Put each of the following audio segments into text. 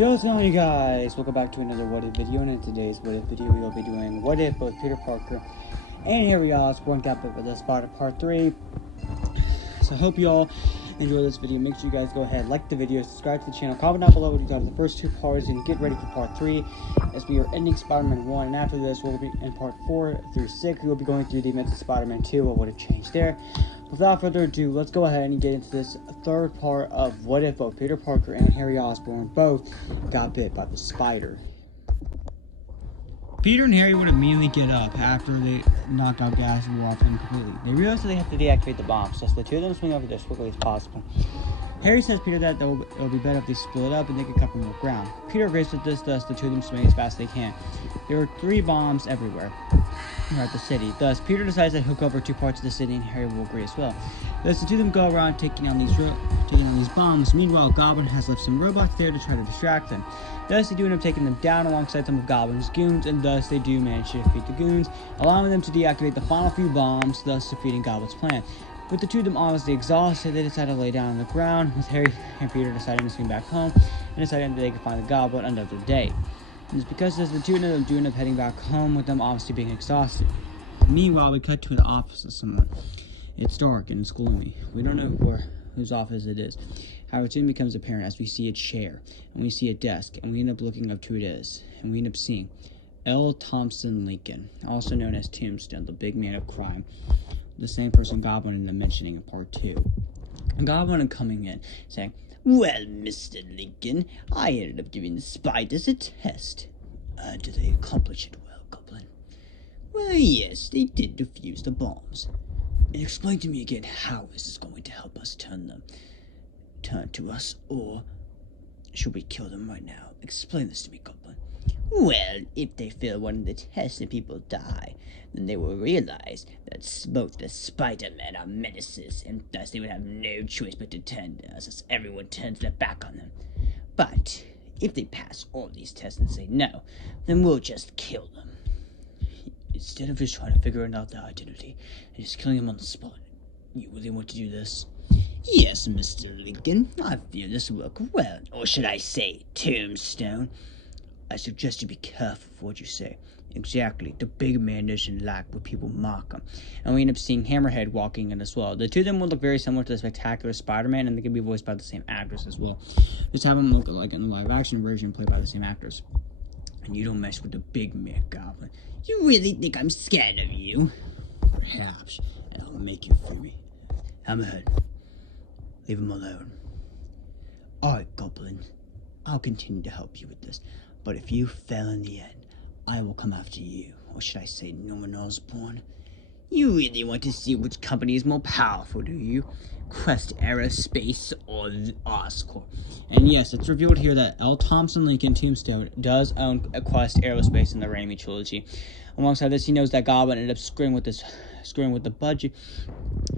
Yo, what's going on, you guys? Welcome back to another What If video, and in today's What If video, we will be doing What If both Peter Parker and Harry Osborn got bit with a spider part 3. So I hope you all enjoy this video. Make sure you guys go ahead, like the video, subscribe to the channel, comment down below what you thought of the first two parts, and get ready for part 3 as we are ending Spider-Man 1, and after this we'll be in part 4 through 6. We will be going through the events of Spider-Man 2, what would have changed there. Without further ado, let's go ahead and get into this third part of What If both Peter Parker and Harry Osborn both got bit by the spider. Peter and Harry would immediately get up after they knocked out gas and off them completely. They realize that they have to deactivate the bomb, so the two of them swing over there as quickly as possible. Harry says Peter that it'll be better if they split up and they can cover more ground. Peter agrees with this, thus the two of them swing as fast as they can. There are 3 bombs everywhere throughout the city. Thus, Peter decides to hook over 2 parts of the city, and Harry will agree as well. Thus, the two of them go around taking on these bombs. Meanwhile, Goblin has left some robots there to try to distract them. Thus, they do end up taking them down alongside some of Goblin's goons, and thus they do manage to defeat the goons, allowing them to deactivate the final few bombs, thus defeating Goblin's plan. With the two of them obviously exhausted, they decide to lay down on the ground, with Harry and Peter deciding to swing back home, and deciding that they could find the Goblin another day. And it's because the two of them do end up heading back home, with them obviously being exhausted. Meanwhile, we cut to an office of someone. It's dark and it's gloomy. We don't know whose office it is. However, it soon becomes apparent as we see a chair, and we see a desk, and we end up looking up to it is, and we end up seeing L. Thompson Lincoln, also known as Tombstone, the big man of crime. The same person Goblin ended up mentioning in part 2. And Goblin coming in, saying, "Well, Mr. Lincoln, I ended up giving the spiders a test. Did they accomplish it well, Goblin?" "Well, yes, they did defuse the bombs." "And explain to me again how this is going to help us turn to us, or should we kill them right now? Explain this to me, Goblin." "Well, if they fail one of the tests and people die, then they will realize that both the Spider-Men are menaces, and thus they would have no choice but to turn to us as everyone turns their back on them. But if they pass all these tests and say no, then we'll just kill them. Instead of just trying to figure out their identity and just killing them on the spot. You really want to do this?" "Yes, Mr. Lincoln, I feel this will work well. Or should I say, Tombstone? I suggest you be careful for what you say." "Exactly. The big man doesn't like when people mock him." And we end up seeing Hammerhead walking in as well. The two of them will look very similar to the Spectacular Spider-Man, and they can be voiced by the same actors as well. Just have them look like in the live-action version played by the same actors. "And you don't mess with the big man, Goblin." "You really think I'm scared of you?" "Perhaps, and I'll make you fear me. Hammerhead, leave him alone." "Alright, Goblin. I'll continue to help you with this, but if you fail in the end, I will come after you. Or should I say Norman Osborn? You really want to see which company is more powerful, do you? Quest Aerospace or Oscorp?" And yes, it's revealed here that L. Thompson Lincoln Tombstone does own Quest Aerospace in the Raimi trilogy. Alongside this, he knows that Goblin ended up screwing with the budget.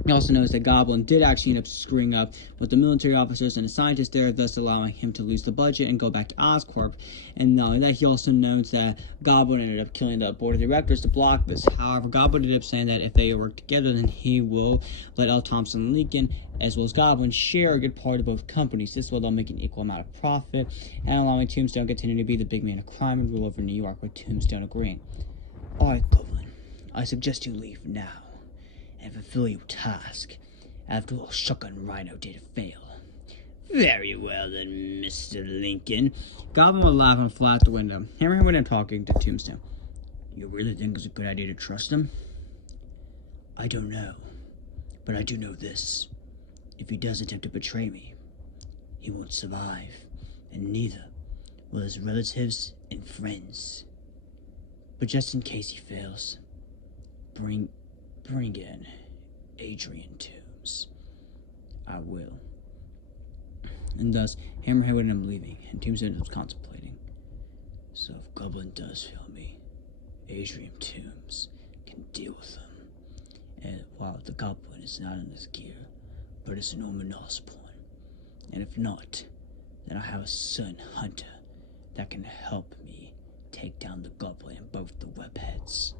He also knows that Goblin did actually end up screwing up with the military officers and the scientists there, thus allowing him to lose the budget and go back to Oscorp. And not only that, he also knows that Goblin ended up killing the board of directors to block this. However, Goblin ended up saying that if they work together, then he will let L. Thompson Lincoln, as well as Goblin, share a good part of both companies. This way they'll make an equal amount of profit, and allowing Tombstone to continue to be the big man of crime and rule over New York, with Tombstone agreeing. "Alright, Goblin, I suggest you leave now and fulfill your task. After all, Shotgun and Rhino did fail." "Very well then, Mr. Lincoln." Goblin would laugh and fly out the window. Hammerhead went in talking to Tombstone. "You really think it's a good idea to trust him?" "I don't know, but I do know this. If he does attempt to betray me, he won't survive, and neither will his relatives and friends. But just in case he fails, bring in Adrian Toombs." "I will." And thus, Hammerhead would end up leaving, and Tombstone was contemplating. "So if Goblin does fail me, Adrian Toombs can deal with him. And while the Goblin is not in his gear, but it's Norman Osborn. And if not, then I have a son, Hunter, that can help me take down the Goblin and both the webheads."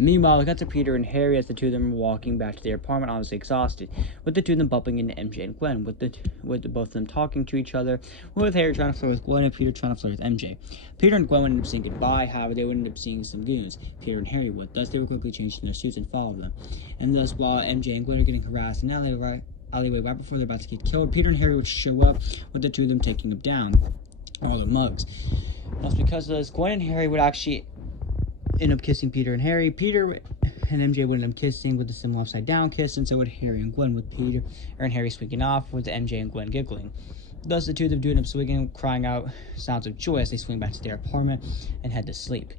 Meanwhile, we cut to Peter and Harry as the two of them are walking back to their apartment, obviously exhausted, with the two of them bumping into MJ and Gwen, with both of them talking to each other, with Harry trying to flirt with Gwen and Peter trying to flirt with MJ. Peter and Gwen would end up saying goodbye, however, they would end up seeing some goons. Peter and Harry would. Thus, they would quickly change their suits and follow them. And thus, while MJ and Gwen are getting harassed in an alleyway right before they're about to get killed, Peter and Harry would show up, with the two of them taking them down, all the mugs. That's because of this, Gwen and Harry would actually end up kissing Peter and Harry. Peter and MJ would end up kissing with a similar upside down kiss, and so would Harry and Gwen, with Peter and Harry swinging off, with MJ and Gwen giggling. Thus, the two of them do end up swinging, crying out sounds of joy as they swing back to their apartment and head to sleep.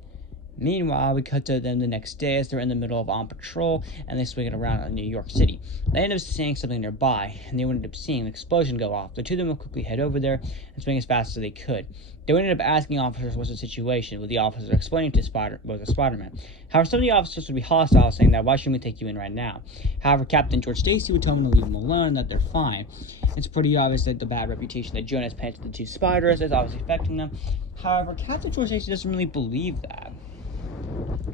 Meanwhile, we cut to them the next day as they're in the middle of on patrol and they swing it around in New York City. They end up seeing something nearby and they would end up seeing an explosion go off. The two of them will quickly head over there and swing as fast as they could. They would end up asking officers what's the situation, with the officers explaining to Spider-Man. However, some of the officers would be hostile, saying that why shouldn't we take you in right now? However, Captain George Stacy would tell them to leave them alone and that they're fine. It's pretty obvious that the bad reputation that Jonas paid to the two spiders is obviously affecting them. However, Captain George Stacy doesn't really believe that,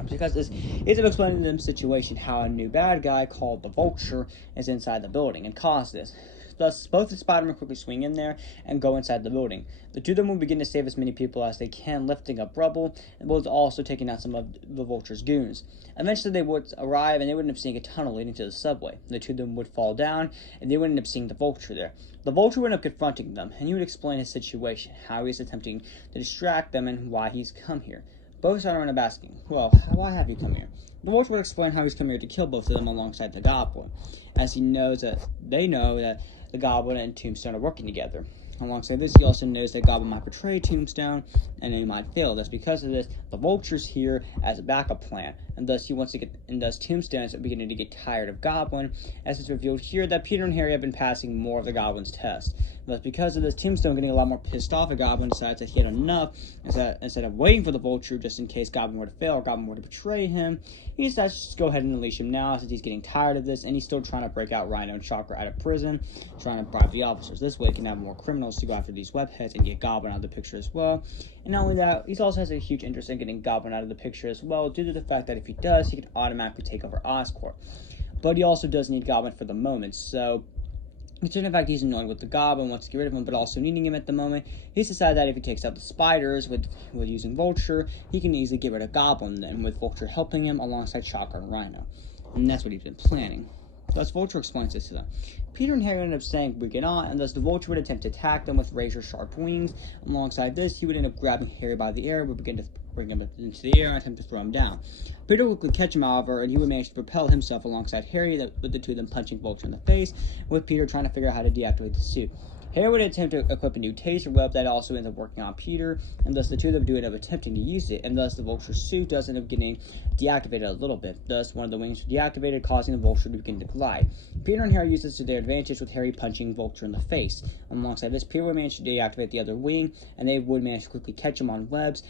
because this is explaining to them the situation, how a new bad guy called the Vulture is inside the building and caused this. Thus, both the Spider-Man quickly swing in there and go inside the building. The two of them will begin to save as many people as they can, lifting up rubble, and both also taking out some of the Vulture's goons. Eventually, they would arrive, and they would end up seeing a tunnel leading to the subway. The two of them would fall down, and they would end up seeing the Vulture there. The Vulture would end up confronting them, and he would explain his situation, how he's attempting to distract them, and why he's come here. Both Spider-Man end up asking, well, why have you come here? The Vulture would explain how he's come here to kill both of them alongside the Goblin, as they know that the Goblin and Tombstone are working together. Alongside this, he also knows that Goblin might betray Tombstone, and he might fail. Thus, because of this, the Vulture's here as a backup plan, and thus Tombstone is beginning to get tired of Goblin, as it's revealed here that Peter and Harry have been passing more of the Goblin's tests. Thus, because of this, Tombstone getting a lot more pissed off at Goblin, decides that he had enough. Instead of waiting for the Vulture just in case Goblin were to fail or Goblin were to betray him, he decides to just go ahead and unleash him now, since he's getting tired of this, and he's still trying to break out Rhino and Shocker out of prison, trying to bribe the officers. This way, he can have more criminals to go after these webheads and get Goblin out of the picture as well. And not only that, he also has a huge interest in getting Goblin out of the picture as well, due to the fact that if he does, he can automatically take over Oscorp. But he also does need Goblin for the moment, so considering the fact he's annoyed with the Goblin, wants to get rid of him, but also needing him at the moment, he's decided that if he takes out the spiders with using Vulture, he can easily get rid of Goblin then, with Vulture helping him alongside Shocker and Rhino. And that's what he's been planning. Thus, Vulture explains this to them. Peter and Harry end up saying, bring it on, and thus the Vulture would attempt to attack them with razor-sharp wings. Alongside this, he would end up grabbing Harry by the ear, would begin to bring him into the air and attempt to throw him down. Peter would catch him, however, and he would manage to propel himself alongside Harry, with the two of them punching Vulture in the face, with Peter trying to figure out how to deactivate the suit. Harry would attempt to equip a new taser web that also ends up working on Peter, and thus the two of them do end up attempting to use it, and thus the Vulture's suit does end up getting deactivated a little bit. Thus, one of the wings deactivated, causing the Vulture to begin to glide. Peter and Harry use this to their advantage, with Harry punching Vulture in the face. Alongside this, Peter would manage to deactivate the other wing, and they would manage to quickly catch him on webs,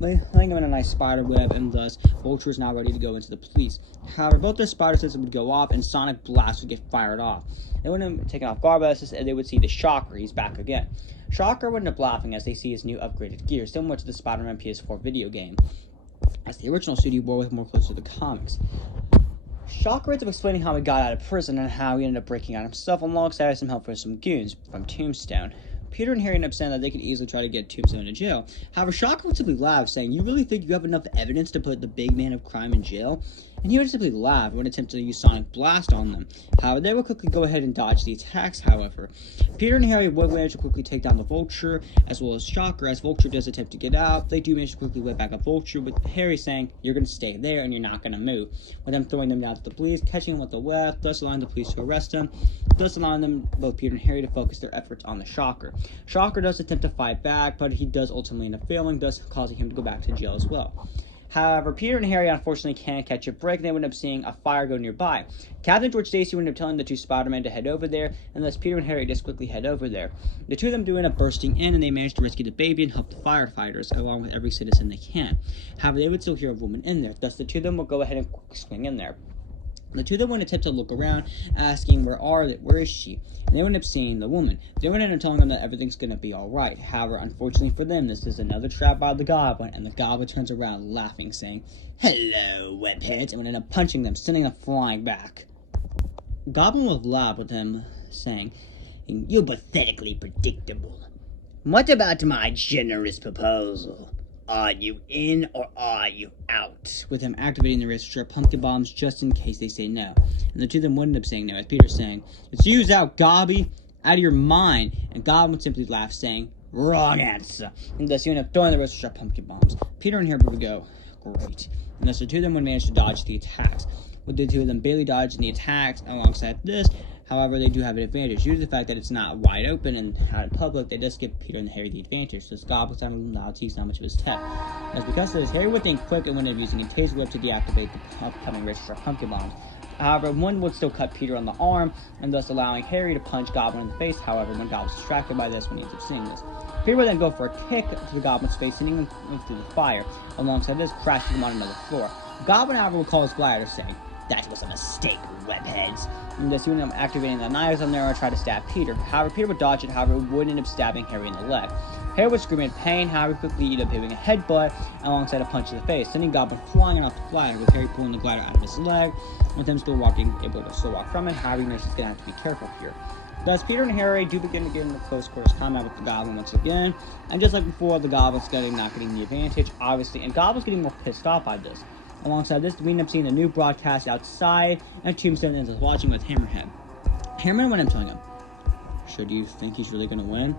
laying him in a nice spider web, and thus Vulture is now ready to go into the police. However, both their spider systems would go off, and sonic blasts would get fired off. They wouldn't have taken off guard, and they would see the Shocker. He's back again. Shocker would end up laughing as they see his new upgraded gear, similar to the Spider-Man PS4 video game, as the original suit he wore was more close to the comics. Shocker ends up explaining how he got out of prison and how he ended up breaking out himself, alongside some help from some goons from Tombstone. Peter and Harry end up saying that they could easily try to get Tombstone in jail. However, Shocker would simply laugh, saying, you really think you have enough evidence to put the big man of crime in jail? And he would simply laugh and would attempt to use Sonic Blast on them. However, they would quickly go ahead and dodge the attacks, however. Peter and Harry would manage to quickly take down the Vulture, as well as Shocker. As Vulture does attempt to get out, they do manage to quickly whip back up Vulture, with Harry saying, you're going to stay there and you're not going to move, with them throwing them down to the police, catching him with the web, thus allowing the police to arrest him, thus allowing them, both Peter and Harry, to focus their efforts on the Shocker. Shocker does attempt to fight back, but he does ultimately end up failing, thus causing him to go back to jail as well. However, Peter and Harry unfortunately can't catch a break, and they would end up seeing a fire go nearby. Captain George Stacy would end up telling the two Spider-Men to head over there, and thus Peter and Harry just quickly head over there. The two of them do end up bursting in, and they manage to rescue the baby and help the firefighters, along with every citizen they can. However, they would still hear a woman in there, thus the two of them will go ahead and swing in there. The two of them would attempt to look around, asking where is she? And they would end up seeing the woman. They would end up telling them that everything's gonna be alright. However, unfortunately for them, this is another trap by the Goblin, and the Goblin turns around laughing, saying, "Hello, webheads," and would end up punching them, sending them flying back. Goblin would laugh with him, saying, "You're pathetically predictable. What about my generous proposal? Are you in or are you out?" With him activating the register pumpkin bombs just in case they say no. And the two of them would end up saying no, as Peter's saying, "It's use out, Gobby! Out of your mind!" And Goblin would simply laugh, saying, "Wrong answer." And thus you end up throwing the register pumpkin bombs. Peter and Harry would go, "Great." And thus the two of them would manage to dodge the attacks, with the two of them barely dodging the attacks alongside this. However, they do have an advantage due to the fact that it's not wide open and out in public. They just give Peter and Harry the advantage, so Goblin's not allowed to use that much of his tech. That's because of this, Harry would think quick and would end up using a taser whip to deactivate the upcoming register pumpkin bombs. However, one would still cut Peter on the arm, and thus allowing Harry to punch Goblin in the face. However, when Goblin's distracted by this, when he ends up seeing this, Peter would then go for a kick to the Goblin's face, sending him through the fire. Alongside this, crashing him on another floor. Goblin, however, would call his glider, saying, "That was a mistake, webheads." And thus, he would end up activating the knives on there and try to stab Peter. However, Peter would dodge it. However, it would end up stabbing Harry in the leg. Harry would scream in pain. However, quickly end up hitting a headbutt alongside a punch to the face, sending Goblin flying off the flag, with Harry pulling the glider out of his leg, with him still able to still walk from it. However, he's going to have to be careful here. Thus, Peter and Harry do begin to get into close quarters combat with the Goblin once again. And just like before, the Goblin's not getting the advantage, obviously, and Goblin's getting more pissed off by this. Alongside this, we end up seeing the new broadcast outside, and Tombstone ends up watching with Hammerhead. Hammerhead went up telling him, "Sure, do you think he's really going to win?"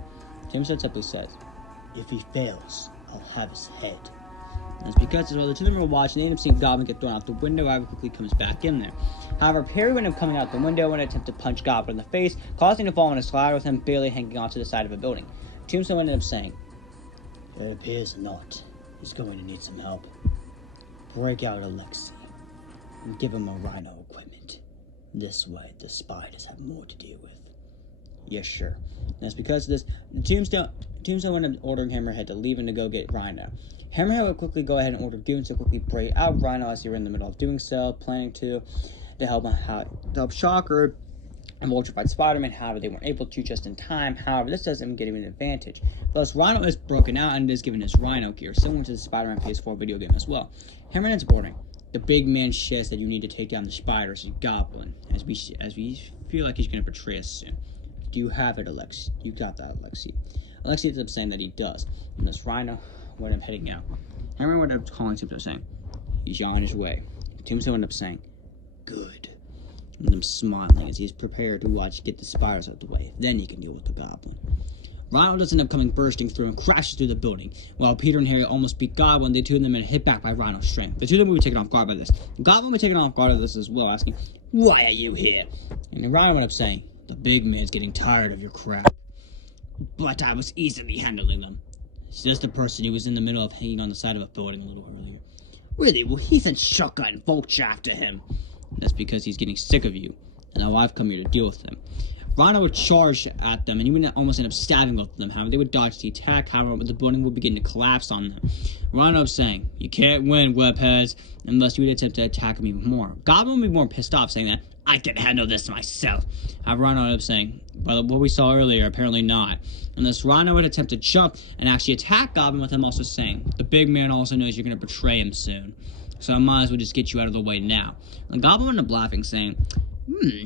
Tombstone simply says, "If he fails, I'll have his head." And it's because as well, the two of them were watching, they end up seeing Goblin get thrown out the window. However, quickly comes back in there. However, Harry would end up coming out the window and attempt to punch Goblin in the face, causing him to fall on a slider with him barely hanging onto the side of a building. Tombstone ended up saying, "It appears not. He's going to need some help. Break out Alexei and give him a Rhino equipment. This way, the spiders have more to deal with." "Yes, sure." And that's because of this, Tombstone ended up ordering Hammerhead to leave and to go get Rhino. Hammerhead would quickly go ahead and order Goons to quickly break out Rhino as they were in the middle of doing so, planning to help Shocker and Vulture fight Spider-Man. However, they weren't able to just in time. However, this doesn't give him an advantage. Plus, Rhino is broken out and is given his Rhino gear, similar to the Spider-Man PS4 video game as well. Hammerhead ends up ordering, "The big man says that you need to take down the spiders and Goblin, as we feel like he's going to betray us soon. Do you have it, Alexei? You got that, Alexei." Alexei ends up saying that he does. And this Rhino would end up heading out. Hammerhead would end up calling Tombstone, saying, "He's on his way." Tombstone would end up saying, "Good." And I'm smiling as he's prepared to get the spiders out of the way. Then he can deal with the Goblin. Rhino does end up coming bursting through and crashes through the building. While Peter and Harry almost beat Goblin, the two of them are hit back by Rhino's strength. The two of them will be taken off guard by this. Goblin will be taken off guard by this as well, asking, "Why are you here?" And then Rhino went up saying, "The big man's getting tired of your crap." "But I was easily handling them." "It's just the person who was in the middle of hanging on the side of a building a little earlier." "Really? Well, he sent Shocker and Vulture after him." "That's because he's getting sick of you, and now I've come here to deal with him." Rhino would charge at them, and he would almost end up stabbing both of them. However, they would dodge the attack. However, the building would begin to collapse on them. Rhino was saying, "You can't win, webheads," unless you would attempt to attack him even more. Goblin would be more pissed off, saying that, "I can handle this myself." However, Rhino ended up saying, "Well, what we saw earlier, apparently not." Unless Rhino would attempt to jump and actually attack Goblin, with him also saying, "The big man also knows you're going to betray him soon, so I might as well just get you out of the way now." And Goblin ended up laughing, saying,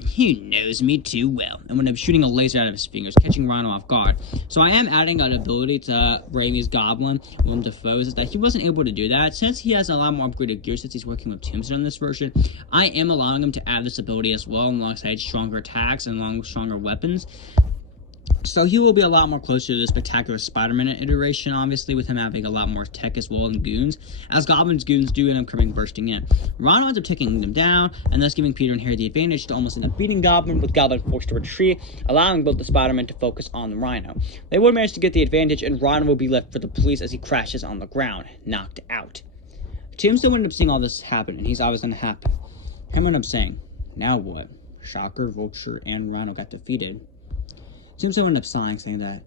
"He knows me too well," and would end up shooting a laser out of his fingers, catching Rhino off guard. So I am adding an ability to Raimi's Goblin, Willem Dafoe's, is that he wasn't able to do that. Since he has a lot more upgraded gear since he's working with Tombstone in this version, I am allowing him to add this ability as well, alongside stronger attacks and stronger weapons. So he will be a lot more closer to the spectacular Spider-Man iteration, obviously, with him having a lot more tech as well and goons, as Goblin's goons do end up coming bursting in. Rhino ends up taking them down, and thus giving Peter and Harry the advantage to almost end up beating Goblin, with Goblin forced to retreat, allowing both the Spider-Man to focus on the Rhino. They would manage to get the advantage, and Rhino will be left for the police as he crashes on the ground, knocked out. Tombstone would end up seeing all this happen, and he's obviously unhappy. Him ended up saying, "Now what? Shocker, Vulture, and Rhino got defeated." Tombstone ended up sighing, saying that,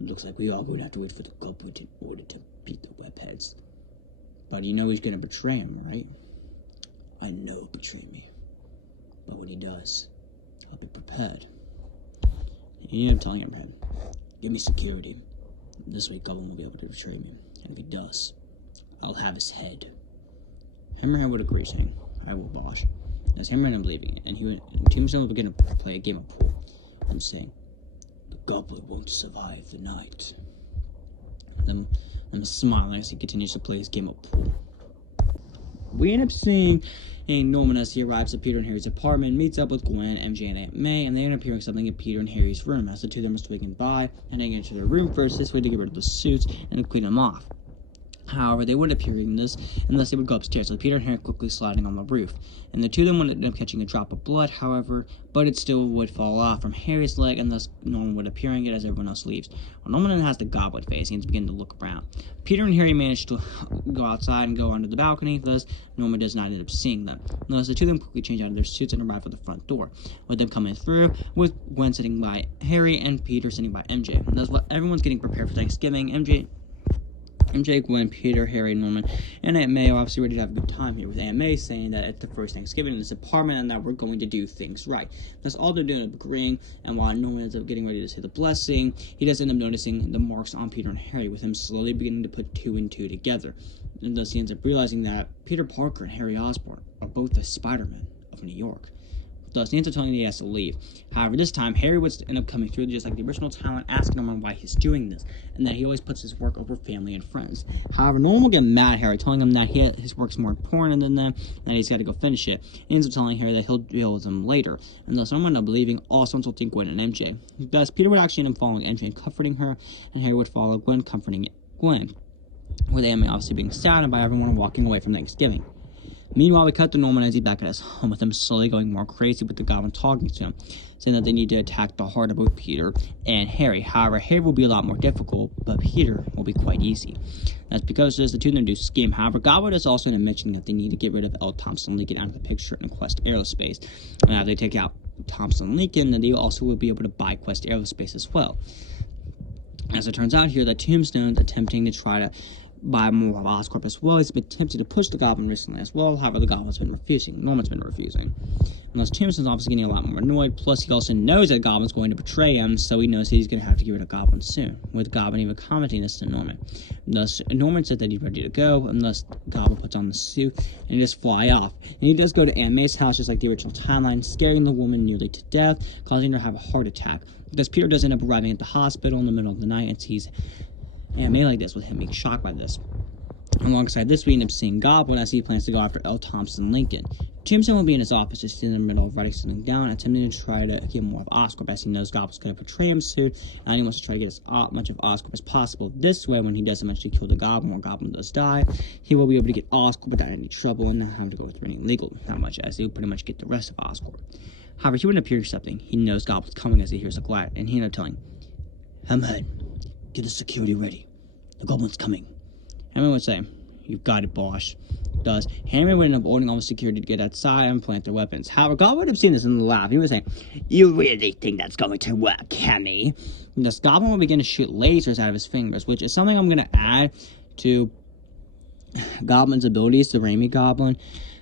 "Looks like we all going to have to wait for the Goblin in order to beat the webheads. But you know he's going to betray him, right?" "I know he'll betray me. But when he does, I'll be prepared. He ended up telling him, give me security. This way Goblin will be able to betray me. And if he does, I'll have his head. Hammerhead would agree, saying, I will, Bosch. As Hammerhead ended up leaving, and Tombstone would begin to play a game of pool. I'm saying, the Goblin won't survive the night. Then I'm smiling as he continues to play his game of pool. We end up seeing Norman as he arrives at Peter and Harry's apartment, meets up with Gwen, MJ, and Aunt May, and they end up hearing something in Peter and Harry's room as the two of them are swinging by, and they get into their room first, this way to get rid of the suits and clean them off. However, they wouldn't appear in this unless they would go upstairs, with Peter and Harry quickly sliding on the roof. And the two of them would end up catching a drop of blood, however, but it still would fall off from Harry's leg, and thus Norman would appear in it as everyone else leaves. Well, Norman then has the Goblin face, he ends up beginning to look around. Peter and Harry manage to go outside and go onto the balcony, thus Norman does not end up seeing them. Thus, the two of them quickly change out of their suits and arrive at the front door, with them coming through, with Gwen sitting by Harry and Peter sitting by MJ. And thus, while everyone's getting prepared for Thanksgiving, MJ, Gwen, Peter, Harry, Norman, and Aunt May are obviously ready to have a good time here, with Aunt May saying that it's the first Thanksgiving in this apartment and that we're going to do things right. That's all they're doing, agreeing, and while Norman ends up getting ready to say the blessing, he does end up noticing the marks on Peter and Harry, with him slowly beginning to put two and two together. And thus he ends up realizing that Peter Parker and Harry Osborn are both the Spider-Man of New York. Thus, he ends up telling him he has to leave. However, this time, Harry would end up coming through just like the original talent, asking Norman why he's doing this, and that he always puts his work over family and friends. However, Norman will get mad at Harry, telling him that his work's more important than them, and that he's got to go finish it. He ends up telling Harry that he'll deal with him later, and thus Norman ended up leaving, also insulting Gwen and MJ. Thus, Peter would actually end up following MJ and comforting her, and Harry would follow Gwen, comforting Gwen, with Amy obviously being saddened by everyone walking away from Thanksgiving. Meanwhile, we cut to Norman as he's back at his home, with him slowly going more crazy with the Goblin talking to him, saying that they need to attack the heart of both Peter and Harry. However, Harry will be a lot more difficult, but Peter will be quite easy. That's because the two of them do scheme. However, Goblin is also mentioning that they need to get rid of L. Thompson Lincoln out of the picture and Quest Aerospace. And after they take out Thompson Lincoln, then they also will be able to buy Quest Aerospace as well. As it turns out here, that Tombstone's attempting to try to buy more of Oscorp as well. He's been attempting to push the Goblin recently as well. However, the Goblin's been refusing. Norman's been refusing. Unless Tombstone's obviously getting a lot more annoyed. Plus, he also knows that Goblin's going to betray him, so he knows that he's going to have to get rid of Goblin soon. With Goblin even commenting this to Norman. Thus, Norman said that he's ready to go, and thus Goblin puts on the suit and he just fly off. And he does go to Aunt May's house just like the original timeline, scaring the woman nearly to death, causing her to have a heart attack. Thus, Peter does end up arriving at the hospital in the middle of the night and sees Aunt May like this, with him being shocked by this. Alongside this, we end up seeing Goblin as he plans to go after L. Thompson Lincoln. Tombstone will be in his office, just in the middle of writing something down, attempting to try to get more of Oscorp, as he knows Goblin's going to betray him soon, and he wants to try to get as much of Oscorp as possible. This way, when he does eventually kill the Goblin, or Goblin does die, he will be able to get Oscorp without any trouble and not having to go through any legal, not much, as he will pretty much get the rest of Oscorp. However, he wouldn't appear something. He knows Goblin's coming as he hears a glad, and he ended up telling Hamhead, get the security ready. The Goblin's coming. Hamhead would say, you've got it, Bosch. Thus, Hammer would end up ordering all the security to get outside and plant their weapons. However, Goblin would have seen this in the laugh. He was saying, you really think that's going to work, Hammy? Thus, Goblin would begin to shoot lasers out of his fingers, which is something I'm going to add to Goblin's abilities, the Raimi Goblin,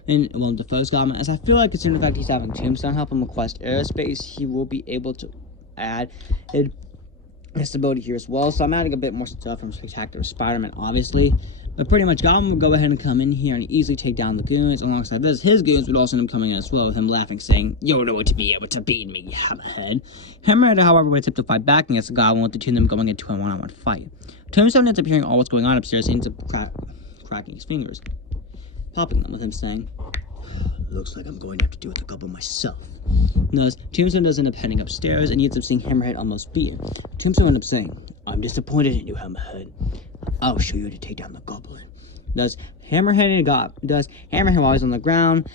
and, well, Defoe's Goblin, as I feel like considering the fact he's having Tombstone help him with Quest Aerospace, he will be able to add this ability here as well. So I'm adding a bit more stuff from Spectacular Spider-Man, obviously. But pretty much Goblin would go ahead and come in here and easily take down the goons. Alongside this, his goons would also end up coming in as well, with him laughing, saying, you're going to be able to beat me, Hammerhead. Hammerhead, however, would attempt to fight back against the Goblin, with the two of them going into a one-on-one fight. Tombstone ends up hearing all what's going on upstairs. He ends up cracking his fingers, popping them, with him saying, looks like I'm going to have to deal with the Goblin myself. Thus, Tombstone does end up heading upstairs, and he ends up seeing Hammerhead almost beat him. Tombstone ends up saying, I'm disappointed in you, Hammerhead. I'll show you how to take down the Goblin. Thus, Hammerhead, while he's on the ground,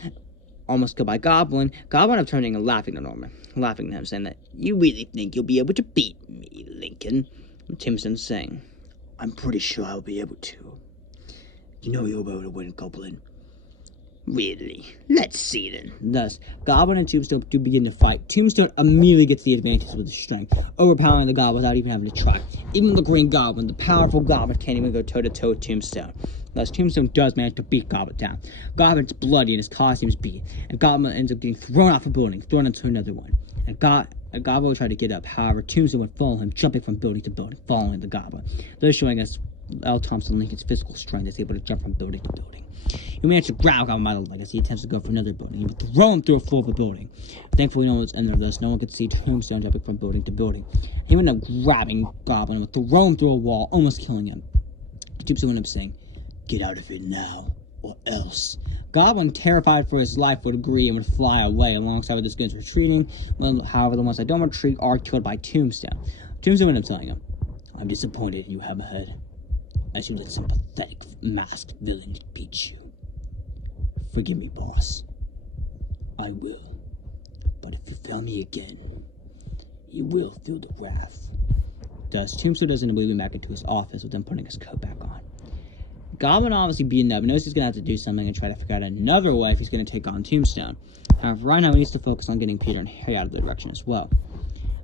almost killed by Goblin, Goblin up turning and laughing to Norman, laughing at him, saying that, you really think you'll be able to beat me, Lincoln? And Tombstone saying, I'm pretty sure I'll be able to. You know you'll be able to win, Goblin. Really? Let's see then. Thus, Goblin and Tombstone do begin to fight. Tombstone immediately gets the advantage with his strength, overpowering the Goblin without even having to try. Even the Green Goblin, the powerful Goblin, can't even go toe-to-toe with Tombstone. Thus, Tombstone does manage to beat Goblin down. Goblin's bloody and his costume's beat, and Goblin ends up getting thrown off a building, thrown into another one. And Goblin will try to get up. However, Tombstone would follow him, jumping from building to building, following the Goblin, thus showing us L. Thompson Lincoln's physical strength is able to jump from building to building. He managed to grab Goblin by the leg as he attempts to go for another building. He would throw him through a floor of a building. Thankfully, no one was in there, thus no one could see Tombstone jumping from building to building. He would end up grabbing Goblin and would throw him through a wall, almost killing him. Tombstone would end up saying, "Get out of here now, or else." Goblin, terrified for his life, would agree and would fly away alongside with his guns retreating. However, the ones that don't retreat are killed by Tombstone. Tombstone would end up telling him, "I'm disappointed you have a head. I should let some pathetic masked villain beat you. Forgive me, boss. I will. But if you fail me again, you will feel the wrath." Thus, Tombstone doesn't believe him back into his office with him putting his coat back on. Goblin, obviously beaten up, knows he's going to have to do something and try to figure out another way if he's going to take on Tombstone. However, right now he needs to focus on getting Peter and Harry out of the direction as well.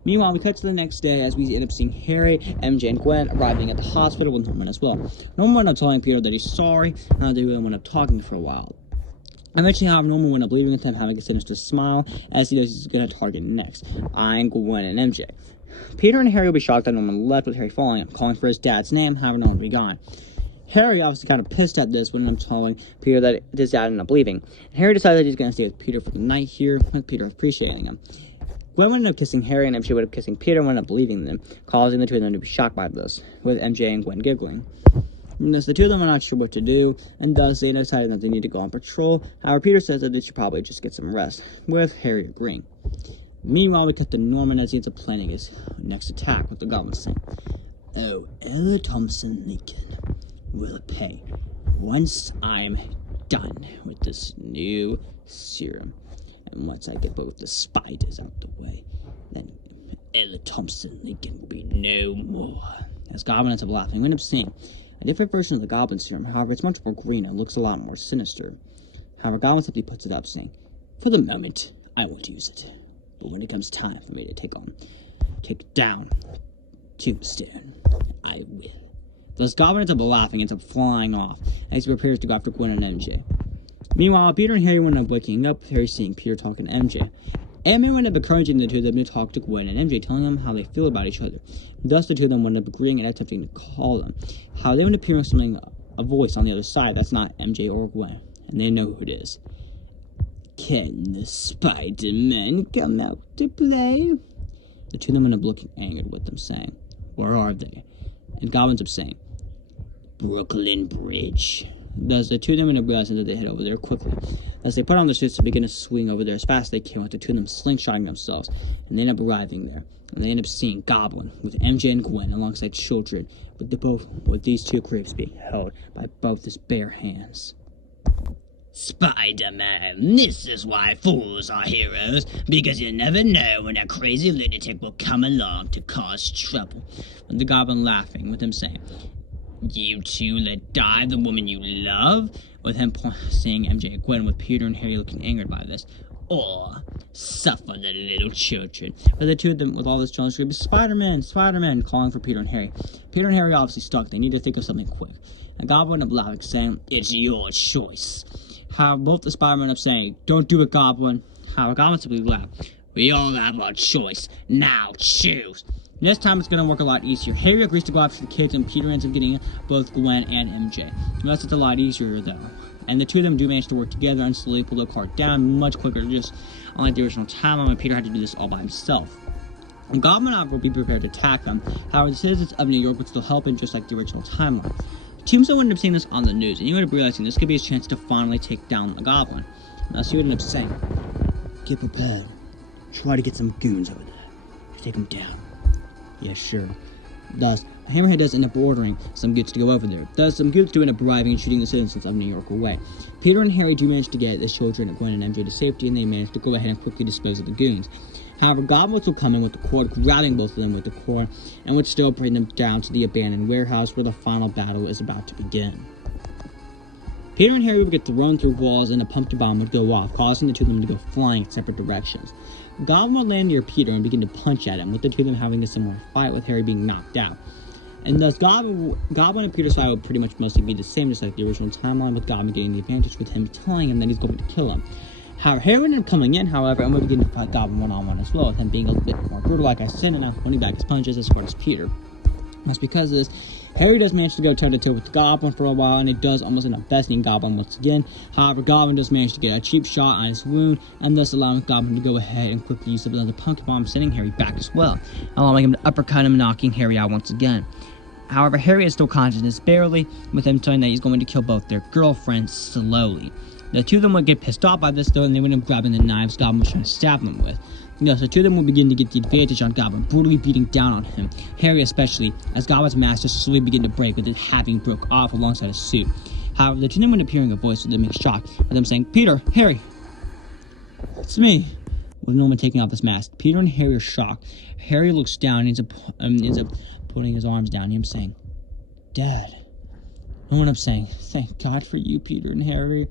Meanwhile, we cut to the next day as we end up seeing Harry, MJ, and Gwen arriving at the hospital with Norman as well. Norman wound up telling Peter that he's sorry, and they wound up talking for a while. Eventually, however, Norman wound up leaving with him, having a sinister smile, as he knows he's going to target next, eyeing Gwen and MJ. Peter and Harry will be shocked that Norman left with Harry following him, calling for his dad's name, however, Norman will be gone. Harry, obviously kind of pissed at this, when I'm telling Peter that his dad ended up leaving. And Harry decides that he's going to stay with Peter for the night here, with Peter appreciating him. Gwen ended up kissing Harry, and MJ would up kissing Peter and ended up leaving them, causing the two of them to be shocked by this, with MJ and Gwen giggling. And thus, the two of them are not sure what to do, and thus they decided that they need to go on patrol. However, Peter says that they should probably just get some rest, with Harry agreeing. Meanwhile, we cut to Norman as he ends up planning his next attack, with the Goblin saying, "Oh, Ella Thompson Lincoln will pay once I'm done with this new serum. And once I get both the spiders out the way, then Ella Thompson Lincoln will be no more." As Goblin ends up laughing, we end up seeing a different version of the Goblin serum. However, it's much more green and looks a lot more sinister. However, Goblin simply puts it up, saying, "For the moment, I won't use it. But when it comes time for me to take down Tombstone, I will." Thus, Goblin ends up laughing and ends up flying off as he prepares to go after Gwen and MJ. Meanwhile, Peter and Harry end up waking up with Harry seeing Peter talking to MJ. Ant-Man ended up encouraging the two of them to talk to Gwen and MJ, telling them how they feel about each other. Thus, the two of them ended up agreeing and attempting to call them. How they would appear in something, a voice on the other side that's not MJ or Gwen, and they know who it is. "Can the Spider-Man come out to play?" The two of them end up looking angered with them, saying, "Where are they?" And Goblin ends up saying, "Brooklyn Bridge." Thus, the two of them end up realizing that they head over there quickly. As they put on their suits to begin to swing over there as fast as they can, with the two of them slingshotting themselves, and they end up arriving there. And they end up seeing Goblin with MJ and Gwen alongside children, with these two creeps being held by both his bare hands. "Spider-Man, this is why fools are heroes, because you never know when a crazy lunatic will come along to cause trouble." And the Goblin laughing, with him saying, "You two let die the woman you love?" With him seeing MJ and Gwen, with Peter and Harry looking angered by this. "Or suffer the little children." But the two of them, with all this children, screaming, "Spider-Man, Spider-Man," calling for Peter and Harry. Peter and Harry are obviously stuck. They need to think of something quick. And Goblin ended up laughing, saying, "It's your choice." However, both the Spider-Man end up saying, "Don't do it, Goblin." However, Goblin simply laughed. "We all have our choice. Now choose." This time it's going to work a lot easier. Harry agrees to go after the kids, and Peter ends up getting both Gwen and MJ. Thus, it's a lot easier, though. And the two of them do manage to work together and slowly pull the cart down much quicker, just unlike the original timeline when Peter had to do this all by himself. And Goblin will be prepared to attack them. However, the citizens of New York would still help him, just like the original timeline. Tombstone ended up seeing this on the news, and he ended up realizing this could be his chance to finally take down the Goblin. Thus, he would end up saying, "Get prepared. Try to get some goons over there to take him down." "Yeah, sure." Thus, Hammerhead does end up ordering some goods to go over there. Thus, some goods do end up arriving and shooting the citizens of New York away. Peter and Harry do manage to get the children of Gwen and MJ to safety, and they manage to go ahead and quickly dispose of the goons. However, goblins will come in with the cord, grabbing both of them with the cord, and would still bring them down to the abandoned warehouse where the final battle is about to begin. Peter and Harry would get thrown through walls, and a pumpkin bomb would go off, causing the two of them to go flying in separate directions. Goblin would land near Peter and begin to punch at him, with the two of them having a similar fight, with Harry being knocked out. And thus, Goblin and Peter's side will pretty much mostly be the same, just like the original timeline, with Goblin getting the advantage with him telling him that he's going to kill him. However, Harry ended up coming in, however, and we're beginning to fight Goblin one-on-one as well, with him being a bit more brutal, like I said, and now holding back his punches as hard as Peter. That's because of this, Harry does manage to go toe-to-toe with the Goblin for a while, and it does almost end up besting Goblin once again. However, Goblin does manage to get a cheap shot on his wound, and thus allowing Goblin to go ahead and quickly use up another Pumpkin Bomb, sending Harry back as well, allowing him to uppercut him, knocking Harry out once again. However, Harry is still conscious barely, with him telling that he's going to kill both their girlfriends slowly. The two of them would get pissed off by this, though, and they would end up grabbing the knives Goblin was trying to stab them with. So the two of them would begin to get the advantage on Goblin, brutally beating down on him, Harry especially, as Goblin's mask just slowly began to break, with it having broke off alongside his suit. However, the two of them would end up hearing a voice with them in shock, with them saying, "Peter, Harry, it's me," with no one taking off his mask. Peter and Harry are shocked. Harry looks down and ends up putting his arms down, him saying, "Dad." No one up saying, "Thank God for you, Peter and Harry.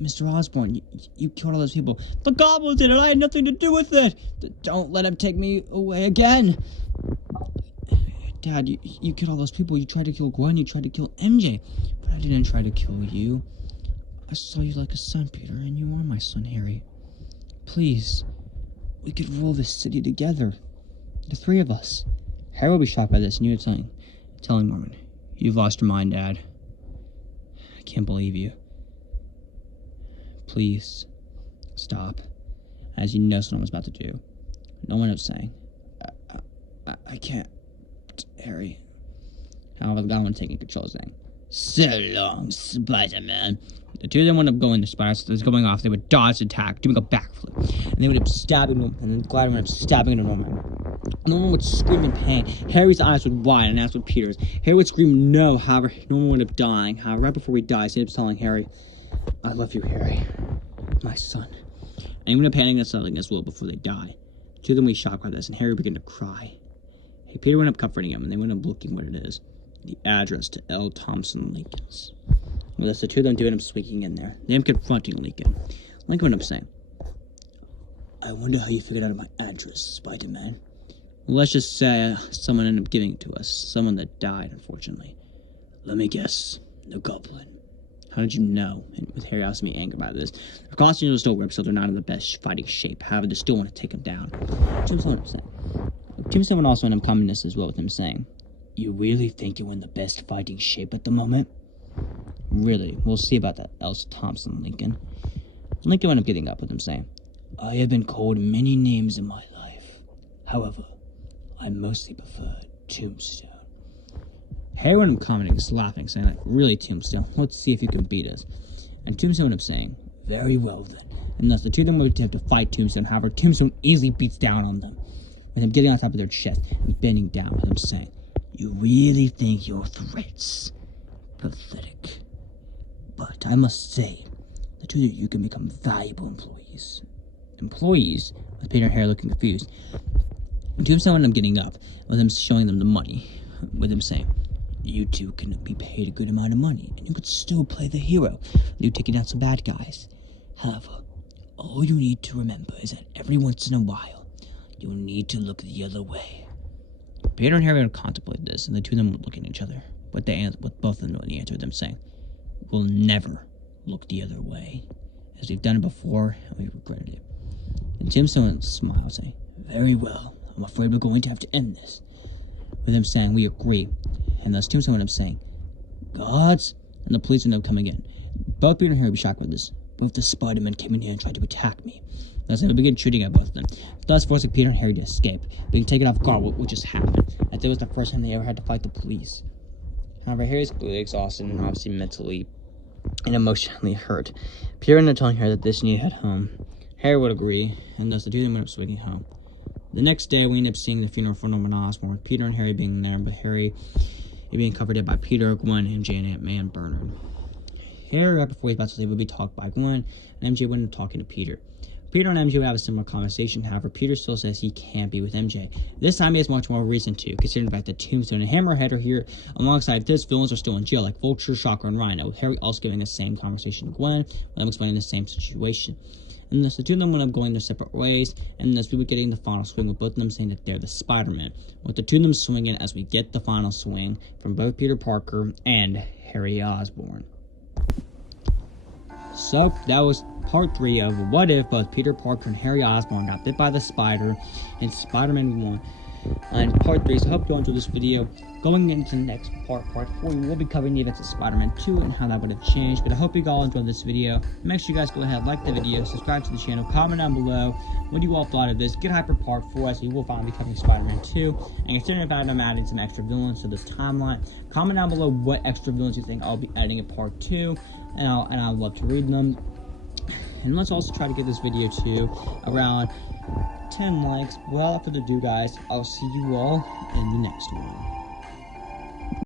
Mr. Osborn, you killed all those people." "The Goblin did it! I had nothing to do with it! Don't let him take me away again!" "Dad, you killed all those people. You tried to kill Gwen, you tried to kill MJ. But I didn't try to kill you. I saw you like a son, Peter, and you are my son, Harry. Please, we could rule this city together. The three of us." Harry will be shocked by this, and you're telling Norman, "You've lost your mind, Dad. I can't believe you. Please, stop." As you know someone was about to do. No one was saying, I can't, Harry." However, the Goblin taking control, saying, "So long, Spider-Man." The two of them would end up going, the spiders was going off, they would dodge the attack, doing a backflip, and they would end up stabbing them, and then Glider would end up stabbing into Norman. Norman would scream in pain. Harry's eyes would widen, and that's what Peter's. Harry would scream no, however, Norman would end up dying. However, right before he dies, he ends up telling Harry, "I love you, Harry, my son." And he would end up handing us something as well before they die. The two of them would be shocked by this, and Harry began to cry. Hey, Peter would end up comforting him, and they would end up looking what it is. The address to L. Thompson Lincoln's. Well, that's the two of them doing up swinging in there. They end up confronting Lincoln. Lincoln would end up saying, "I wonder how you figured out my address, Spider-Man." Well, let's just say someone ended up giving it to us. Someone that died, unfortunately. "Let me guess. The Goblin." "How did you know?" And with Harry also being angry about this. Their costumes are still ripped, so they're not in the best fighting shape. However, they still want to take him down. Tombstone would also end up commenting this as well, with him saying, "You really think you're in the best fighting shape at the moment?" "Really? We'll see about that, Else Thompson, Lincoln." Lincoln would end up getting up, with him saying, "I have been called many names in my life. However, I mostly prefer Tombstone." Harry would end up commenting, just laughing, saying, like, "Really, Tombstone? Let's see if you can beat us." And Tombstone would end up saying, "Very well then." And thus the two of them would have to fight Tombstone. However, Tombstone easily beats down on them, with him getting on top of their chest and bending down, with him saying, "You really think your threats pathetic? But I must say, the two of you can become valuable employees." Employees? With Peter and Harry looking confused. And Tombstone ended up getting up, with him showing them the money, with him saying, "You two can be paid a good amount of money, and you could still play the hero. You taking out some bad guys. However, all you need to remember is that every once in a while, you'll need to look the other way." Peter and Harry would contemplate this, and the two of them would look at each other, with both of them knowing the answer, them saying, "We'll never look the other way, as we've done it before, and we regretted it." And Tombstone smiled, saying, "Very well, I'm afraid we're going to have to end this." With him saying, "We agree." And thus Tombstone would end up saying, "Guards!" And the police would end up coming in. Both Peter and Harry would be shocked by this. "Both the Spider-Men came in here and tried to attack me." Thus they would begin shooting at both of them, thus forcing Peter and Harry to escape, being taken off guard what just happened, as it was the first time they ever had to fight the police. However, Harry's clearly exhausted and obviously mentally and emotionally hurt. Peter ended up telling Harry that this needed to head home. Harry would agree, and thus the two of them went up swinging home. The next day, we ended up seeing the funeral for Norman Osborn, with Peter and Harry being there, but Harry being comforted by Peter, Gwen, MJ, and Aunt May and Bernard. Harry, right before he was about to leave, would be talked by Gwen, and MJ would end up talking to Peter. Peter and MJ would have a similar conversation. However, Peter still says he can't be with MJ. This time he has much more reason to, considering the fact that Tombstone and Hammerhead are here alongside this. Villains are still in jail, like Vulture, Shocker, and Rhino, with Harry also giving the same conversation to Gwen, with them explaining the same situation. And thus the two of them would up going their separate ways, and thus we would getting the final swing with both of them saying that they're the Spider-Man, with the two of them swinging as we get the final swing from both Peter Parker and Harry Osborn. So that was part 3 of what if both Peter Parker and Harry Osborn got bit by the spider and Spider-Man won. And part 3, so I hope you enjoyed this video. Going into the next part 4, we will be covering the events of Spider-Man 2 and how that would have changed. But I hope you all enjoyed this video. Make sure you guys go ahead, like the video, subscribe to the channel, comment down below what you all thought of this. Get hyped for part 4, as we will finally be covering Spider-Man 2. And considering the fact I'm adding some extra villains to this timeline, comment down below what extra villains you think I'll be adding in part 2. And I'd love to read them. And let's also try to get this video to around 10 likes. Without further ado, guys, I'll see you all in the next one.